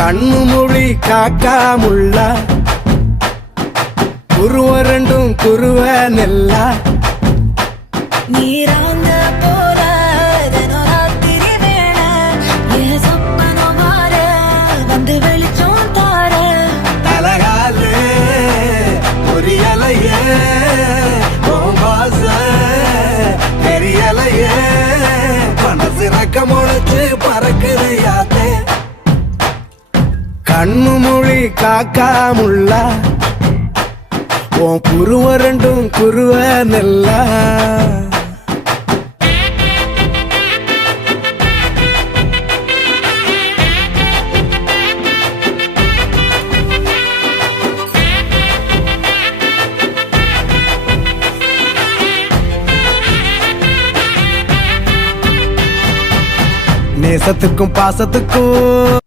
கண்ணு மொழி காக்காமுள்ள குருவ ரெண்டும் குருவ நெல்லா நீராங்க போல தினராத்திரி வேண என் சொப்பனம் மாற வந்து வெளிச்சம் தார தலகாலே பொரியலையே பாச தெரியலையே மனசு ரக்க முளைச்சு பறக்குது யாத்தே கண்ணு மொழி காக்காமுள்ள உன் குருவ ரெண்டும் குருவ நெல்லா நேசத்துக்கும் பாசத்துக்கும்